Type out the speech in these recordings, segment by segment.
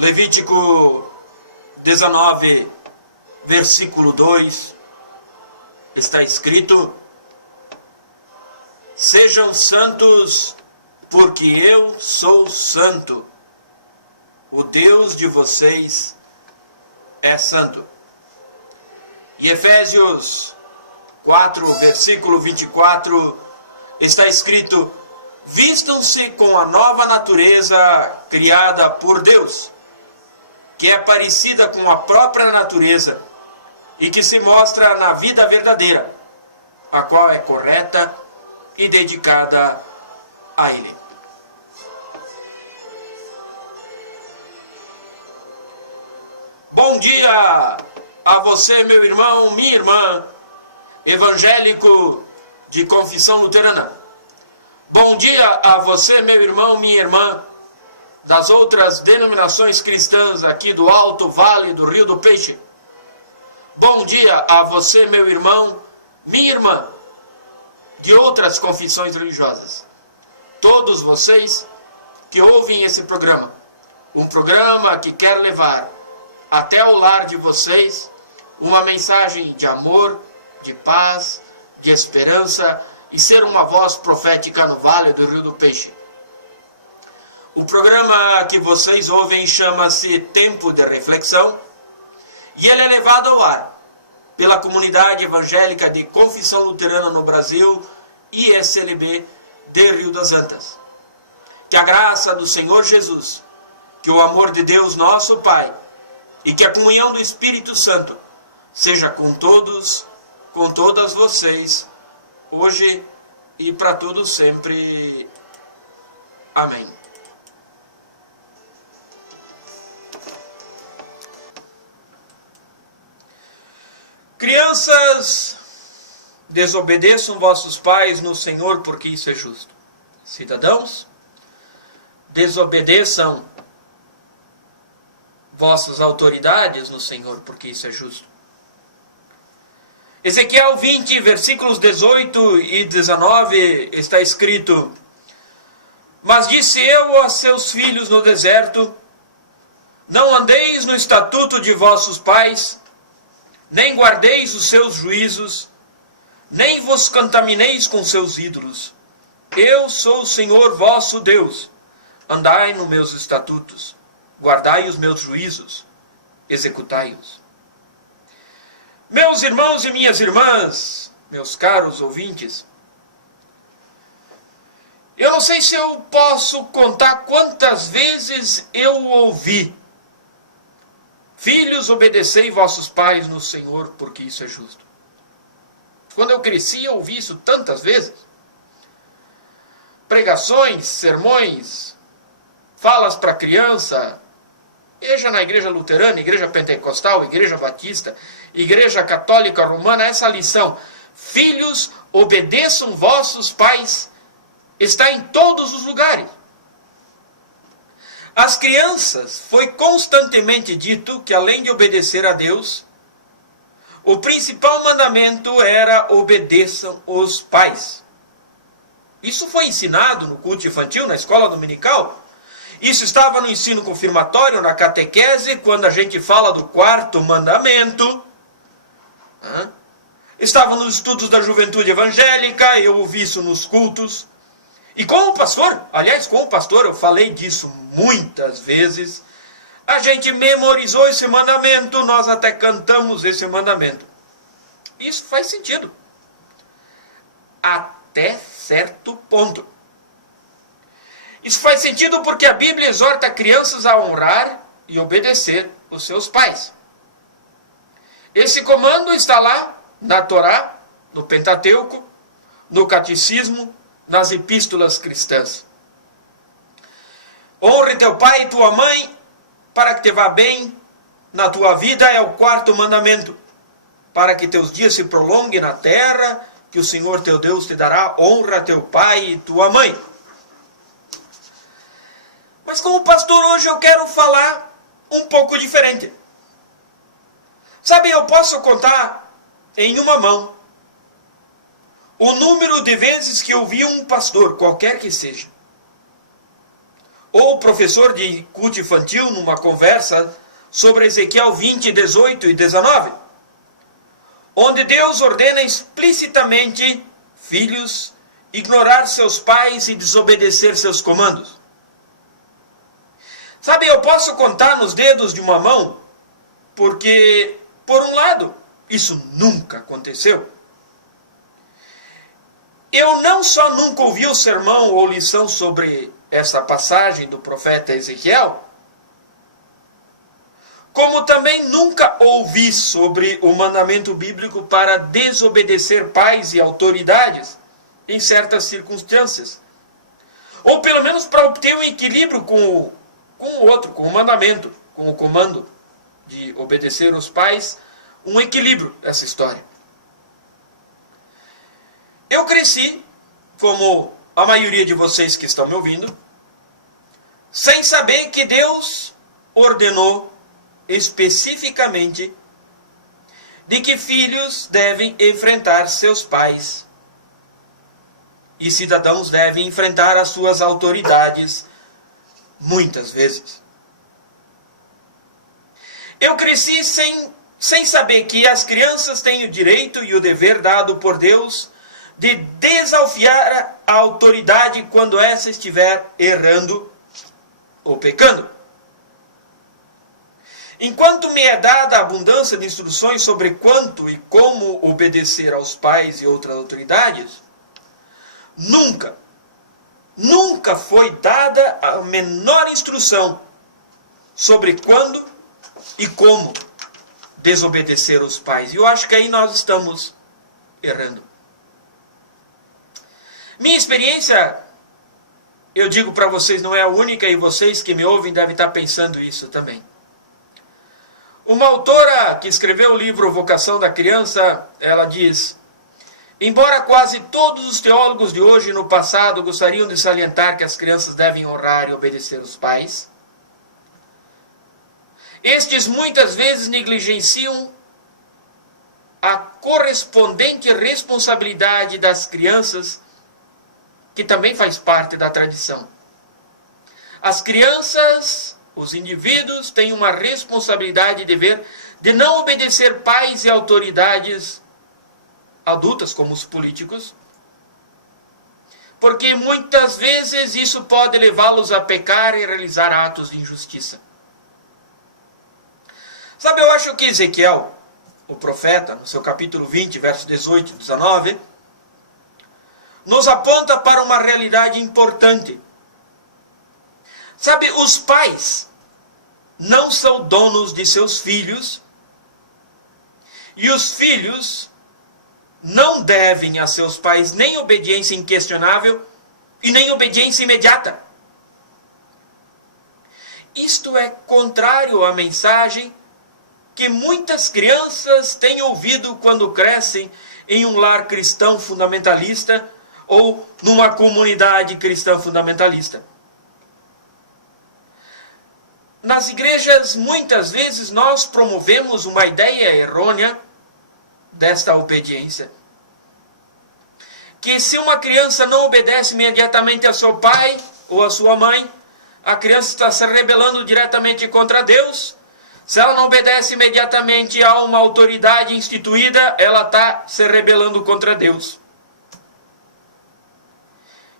Levítico 19, versículo 2, está escrito: sejam santos, porque eu sou santo. O Deus de vocês é santo. E Efésios 4, versículo 24, está escrito: vistam-se com a nova natureza criada por Deus, que é parecida com a própria natureza e que se mostra na vida verdadeira, a qual é correta e dedicada a Ele. Bom dia a você, meu irmão, minha irmã, evangélico de confissão luterana. Bom dia a você, meu irmão, minha irmã, das outras denominações cristãs aqui do Alto Vale do Rio do Peixe. Bom dia a você, meu irmão, minha irmã, de outras confissões religiosas. Todos vocês que ouvem esse programa, um programa que quer levar até o lar de vocês uma mensagem de amor, de paz, de esperança e ser uma voz profética no Vale do Rio do Peixe. O programa que vocês ouvem chama-se Tempo de Reflexão e ele é levado ao ar pela comunidade evangélica de confissão luterana no Brasil, ISLB de Rio das Antas. Que a graça do Senhor Jesus, que o amor de Deus nosso Pai e que a comunhão do Espírito Santo seja com todos, com todas vocês, hoje e para todos sempre. Amém. Crianças, desobedeçam vossos pais no Senhor, porque isso é justo. Cidadãos, desobedeçam vossas autoridades no Senhor, porque isso é justo. Ezequiel 20, versículos 18 e 19, está escrito: mas disse eu a seus filhos no deserto: não andeis no estatuto de vossos pais, nem guardeis os seus juízos, nem vos contamineis com seus ídolos. Eu sou o Senhor vosso Deus. Andai nos meus estatutos, guardai os meus juízos, executai-os. Meus irmãos e minhas irmãs, meus caros ouvintes, eu não sei se eu posso contar quantas vezes eu ouvi: filhos, obedecei vossos pais no Senhor, porque isso é justo. Quando eu cresci, eu ouvi isso tantas vezes. Pregações, sermões, falas para criança, seja na igreja luterana, igreja pentecostal, igreja batista, igreja católica romana, essa lição: filhos, obedeçam vossos pais, está em todos os lugares. Às crianças foi constantemente dito que, além de obedecer a Deus, o principal mandamento era: obedeçam os pais. Isso foi ensinado no culto infantil, na escola dominical. Isso estava no ensino confirmatório, na catequese, quando a gente fala do quarto mandamento. Estava nos estudos da juventude evangélica, eu ouvi isso nos cultos. E como pastor, eu falei disso muitas vezes. A gente memorizou esse mandamento, nós até cantamos esse mandamento. Isso faz sentido. Até certo ponto. Isso faz sentido porque a Bíblia exorta crianças a honrar e obedecer os seus pais. Esse comando está lá na Torá, no Pentateuco, no Catecismo, nas epístolas cristãs. Honre teu pai e tua mãe, para que te vá bem na tua vida, é o quarto mandamento. Para que teus dias se prolonguem na terra, que o Senhor teu Deus te dará, honra teu pai e tua mãe. Mas como pastor hoje eu quero falar um pouco diferente. Sabe, eu posso contar em uma mão o número de vezes que eu vi um pastor, qualquer que seja, ou professor de culto infantil numa conversa sobre Ezequiel 20, 18 e 19, onde Deus ordena explicitamente filhos ignorar seus pais e desobedecer seus comandos. Sabe, eu posso contar nos dedos de uma mão, porque, por um lado, isso nunca aconteceu. Eu não só nunca ouvi o sermão ou lição sobre essa passagem do profeta Ezequiel, como também nunca ouvi sobre o mandamento bíblico para desobedecer pais e autoridades em certas circunstâncias. Ou pelo menos para obter um equilíbrio com o outro, com o mandamento, com o comando de obedecer aos pais, um equilíbrio dessa história. Eu cresci, como a maioria de vocês que estão me ouvindo, sem saber que Deus ordenou especificamente de que filhos devem enfrentar seus pais e cidadãos devem enfrentar as suas autoridades muitas vezes. Eu cresci sem saber que as crianças têm o direito e o dever dado por Deus de desafiar a autoridade quando essa estiver errando ou pecando. Enquanto me é dada a abundância de instruções sobre quanto e como obedecer aos pais e outras autoridades, nunca foi dada a menor instrução sobre quando e como desobedecer aos pais. E eu acho que aí nós estamos errando. Minha experiência, eu digo para vocês, não é a única, e vocês que me ouvem devem estar pensando isso também. Uma autora que escreveu o livro Vocação da Criança, ela diz: embora quase todos os teólogos de hoje e no passado gostariam de salientar que as crianças devem honrar e obedecer os pais, estes muitas vezes negligenciam a correspondente responsabilidade das crianças, que também faz parte da tradição. As crianças, os indivíduos, têm uma responsabilidade e dever de não obedecer pais e autoridades adultas, como os políticos, porque muitas vezes isso pode levá-los a pecar e realizar atos de injustiça. Sabe, eu acho que Ezequiel, o profeta, no seu capítulo 20, versos 18 e 19, nos aponta para uma realidade importante. Sabe, os pais não são donos de seus filhos, e os filhos não devem a seus pais nem obediência inquestionável e nem obediência imediata. Isto é contrário à mensagem que muitas crianças têm ouvido quando crescem em um lar cristão fundamentalista ou numa comunidade cristã fundamentalista. Nas igrejas, muitas vezes, nós promovemos uma ideia errônea desta obediência. Que se uma criança não obedece imediatamente a seu pai ou a sua mãe, a criança está se rebelando diretamente contra Deus. Se ela não obedece imediatamente a uma autoridade instituída, ela está se rebelando contra Deus.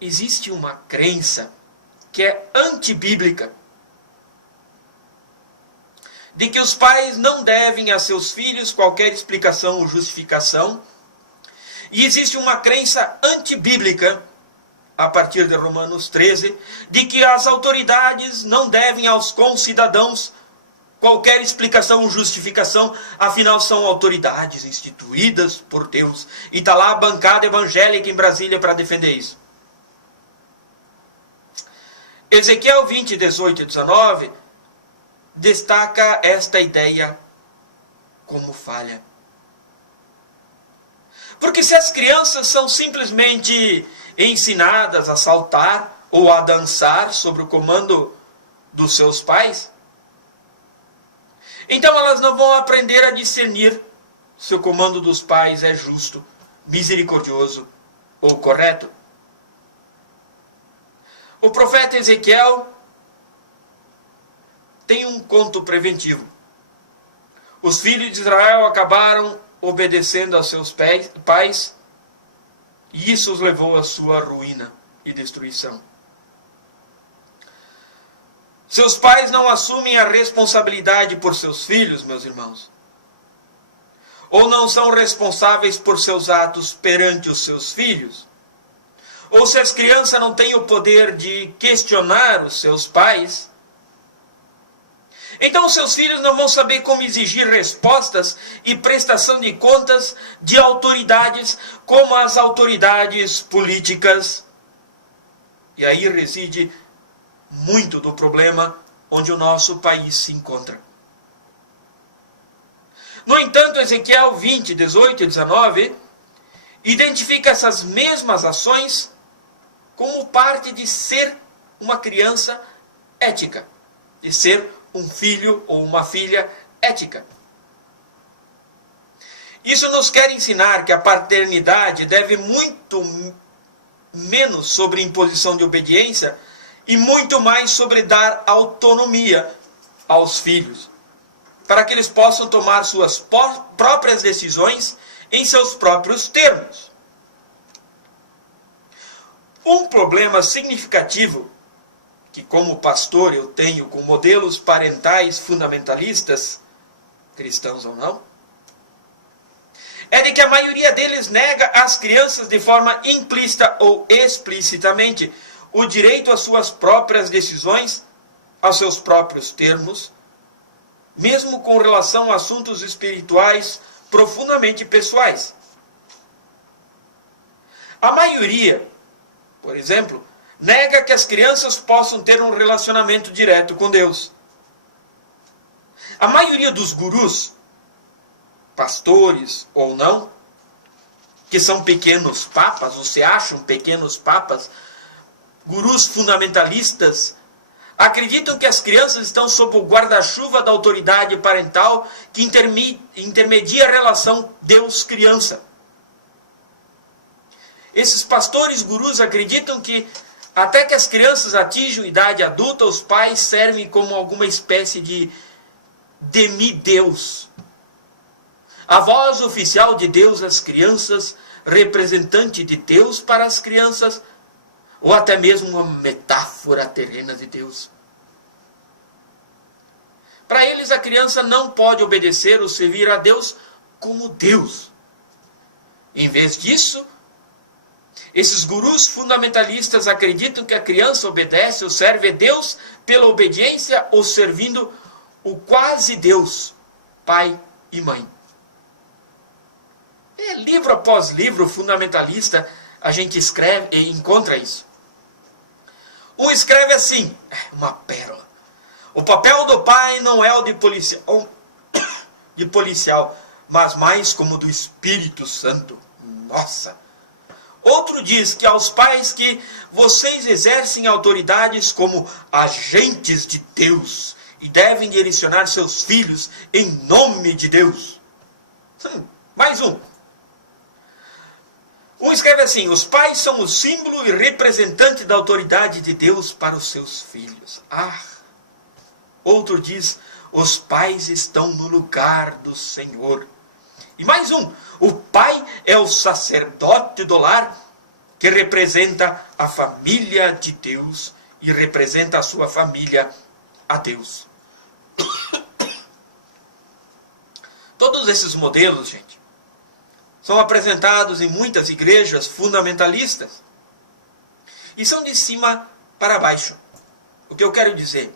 Existe uma crença que é antibíblica, de que os pais não devem a seus filhos qualquer explicação ou justificação. E existe uma crença antibíblica, a partir de Romanos 13, de que as autoridades não devem aos concidadãos qualquer explicação ou justificação, afinal são autoridades instituídas por Deus. E está lá a bancada evangélica em Brasília para defender isso. Ezequiel 20, 18 e 19 destaca esta ideia como falha. Porque se as crianças são simplesmente ensinadas a saltar ou a dançar sob o comando dos seus pais, então elas não vão aprender a discernir se o comando dos pais é justo, misericordioso ou correto. O profeta Ezequiel tem um conto preventivo. Os filhos de Israel acabaram obedecendo aos seus pais, e isso os levou à sua ruína e destruição. Seus pais não assumem a responsabilidade por seus filhos, meus irmãos. Ou não são responsáveis por seus atos perante os seus filhos. Ou se as crianças não têm o poder de questionar os seus pais, então seus filhos não vão saber como exigir respostas e prestação de contas de autoridades como as autoridades políticas. E aí reside muito do problema onde o nosso país se encontra. No entanto, Ezequiel 20, 18 e 19 identifica essas mesmas ações como parte de ser uma criança ética, de ser um filho ou uma filha ética. Isso nos quer ensinar que a paternidade deve muito menos sobre imposição de obediência e muito mais sobre dar autonomia aos filhos, para que eles possam tomar suas próprias decisões em seus próprios termos. Um problema significativo que, como pastor, eu tenho com modelos parentais fundamentalistas, cristãos ou não, é de que a maioria deles nega às crianças de forma implícita ou explicitamente o direito às suas próprias decisões, aos seus próprios termos, mesmo com relação a assuntos espirituais profundamente pessoais. A maioria, por exemplo, nega que as crianças possam ter um relacionamento direto com Deus. A maioria dos gurus, pastores ou não, que são pequenos papas, ou se acham pequenos papas, gurus fundamentalistas, acreditam que as crianças estão sob o guarda-chuva da autoridade parental que intermedia a relação Deus-criança. Esses pastores gurus acreditam que até que as crianças atinjam idade adulta, os pais servem como alguma espécie de demi-deus. A voz oficial de Deus às crianças, representante de Deus para as crianças, ou até mesmo uma metáfora terrena de Deus. Para eles, a criança não pode obedecer ou servir a Deus como Deus. Em vez disso, esses gurus fundamentalistas acreditam que a criança obedece ou serve a Deus pela obediência ou servindo o quase Deus, pai e mãe. Livro após livro fundamentalista, a gente escreve e encontra isso. Um escreve assim, uma pérola: o papel do pai não é o de policial, mas mais como do Espírito Santo. Nossa! Outro diz que aos pais que vocês exercem autoridades como agentes de Deus e devem direcionar seus filhos em nome de Deus. Mais um. Um escreve assim: os pais são o símbolo e representante da autoridade de Deus para os seus filhos. Outro diz: os pais estão no lugar do Senhor. E mais um: o pai é o sacerdote do lar que representa a família de Deus e representa a sua família a Deus. Todos esses modelos, gente, são apresentados em muitas igrejas fundamentalistas e são de cima para baixo. O que eu quero dizer?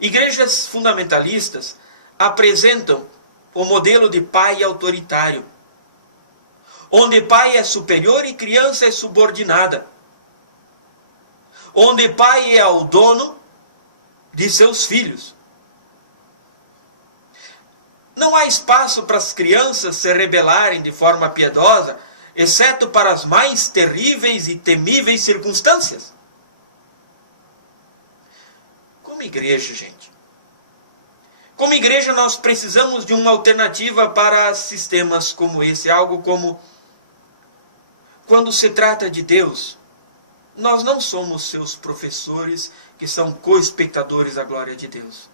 Igrejas fundamentalistas apresentam o modelo de pai autoritário, onde pai é superior e criança é subordinada, onde pai é o dono de seus filhos. Não há espaço para as crianças se rebelarem de forma piedosa, exceto para as mais terríveis e temíveis circunstâncias. Como como igreja, gente. Como igreja, nós precisamos de uma alternativa para sistemas como esse. Algo como, quando se trata de Deus, nós não somos seus professores que são co-espectadores da glória de Deus.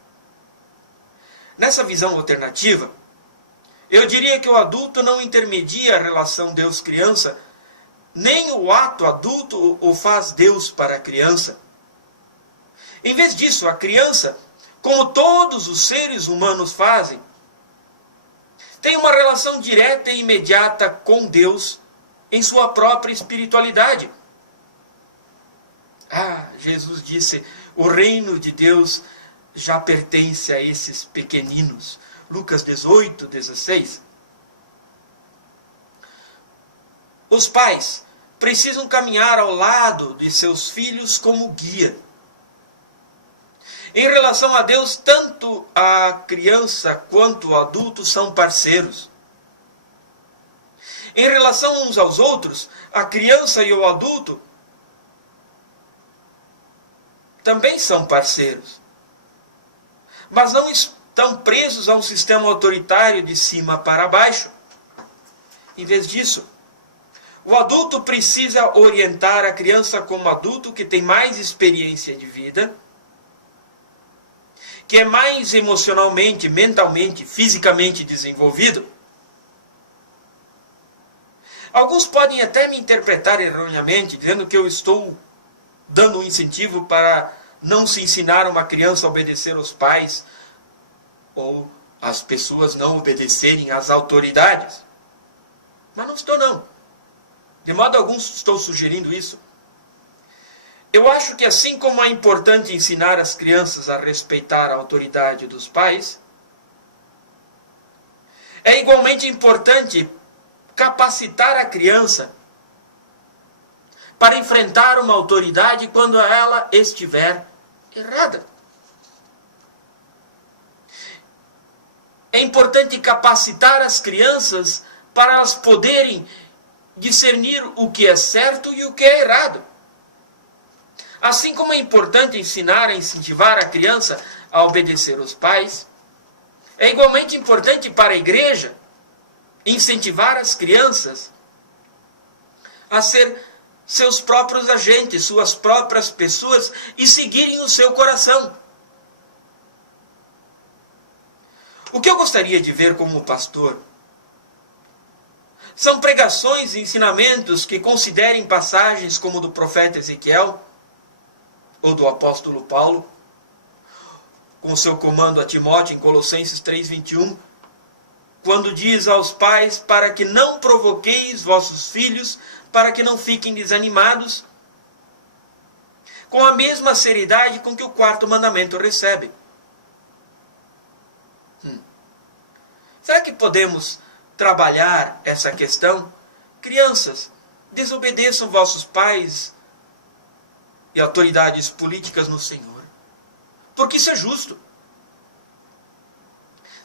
Nessa visão alternativa, eu diria que o adulto não intermedia a relação Deus-criança, nem o ato adulto o faz Deus para a criança. Em vez disso, a criança, como todos os seres humanos fazem, tem uma relação direta e imediata com Deus em sua própria espiritualidade. Jesus disse, o reino de Deus já pertence a esses pequeninos. Lucas 18, 16. Os pais precisam caminhar ao lado de seus filhos como guia. Em relação a Deus, tanto a criança quanto o adulto são parceiros. Em relação uns aos outros, a criança e o adulto também são parceiros. Mas não estão presos a um sistema autoritário de cima para baixo. Em vez disso, o adulto precisa orientar a criança como adulto que tem mais experiência de vida, que é mais emocionalmente, mentalmente, fisicamente desenvolvido. Alguns podem até me interpretar erroneamente, dizendo que eu estou dando um incentivo para não se ensinar uma criança a obedecer aos pais, ou as pessoas não obedecerem às autoridades. Mas não estou não. De modo algum estou sugerindo isso. Eu acho que assim como é importante ensinar as crianças a respeitar a autoridade dos pais, é igualmente importante capacitar a criança para enfrentar uma autoridade quando ela estiver errada. É importante capacitar as crianças para elas poderem discernir o que é certo e o que é errado. Assim como é importante ensinar, incentivar a criança a obedecer aos pais, é igualmente importante para a igreja incentivar as crianças a ser seus próprios agentes, suas próprias pessoas e seguirem o seu coração. O que eu gostaria de ver como pastor são pregações e ensinamentos que considerem passagens como do profeta Ezequiel ou do apóstolo Paulo, com seu comando a Timóteo em Colossenses 3:21, quando diz aos pais para que não provoqueis vossos filhos, para que não fiquem desanimados, com a mesma seriedade com que o quarto mandamento recebe. Será que podemos trabalhar essa questão? Crianças, desobedeçam vossos pais e autoridades políticas no Senhor, porque isso é justo.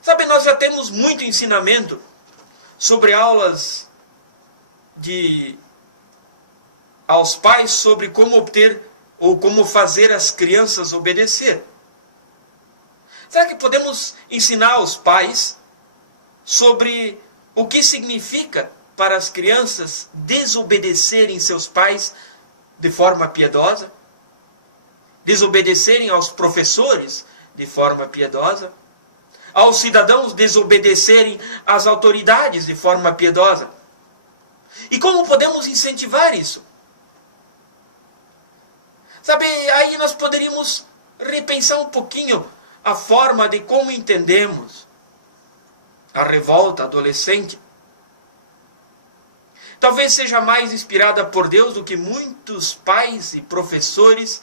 Sabe, nós já temos muito ensinamento sobre aulas aos pais sobre como obter ou como fazer as crianças obedecer. Será que podemos ensinar aos pais sobre o que significa para as crianças desobedecerem seus pais de forma piedosa? Desobedecerem aos professores de forma piedosa? Aos cidadãos desobedecerem às autoridades de forma piedosa? E como podemos incentivar isso? Sabe, aí nós poderíamos repensar um pouquinho a forma de como entendemos a revolta adolescente. Talvez seja mais inspirada por Deus do que muitos pais e professores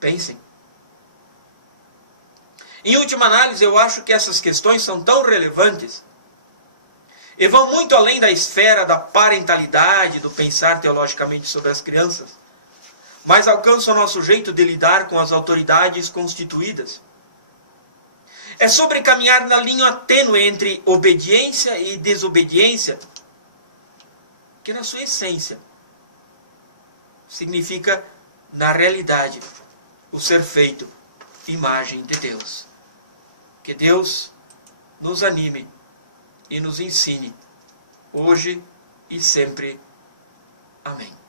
pensem. Em última análise, eu acho que essas questões são tão relevantes e vão muito além da esfera da parentalidade, do pensar teologicamente sobre as crianças, mas alcançam o nosso jeito de lidar com as autoridades constituídas. É sobre caminhar na linha tênue entre obediência e desobediência, que na sua essência significa, na realidade, o ser feito imagem de Deus. Que Deus nos anime e nos ensine, hoje e sempre. Amém.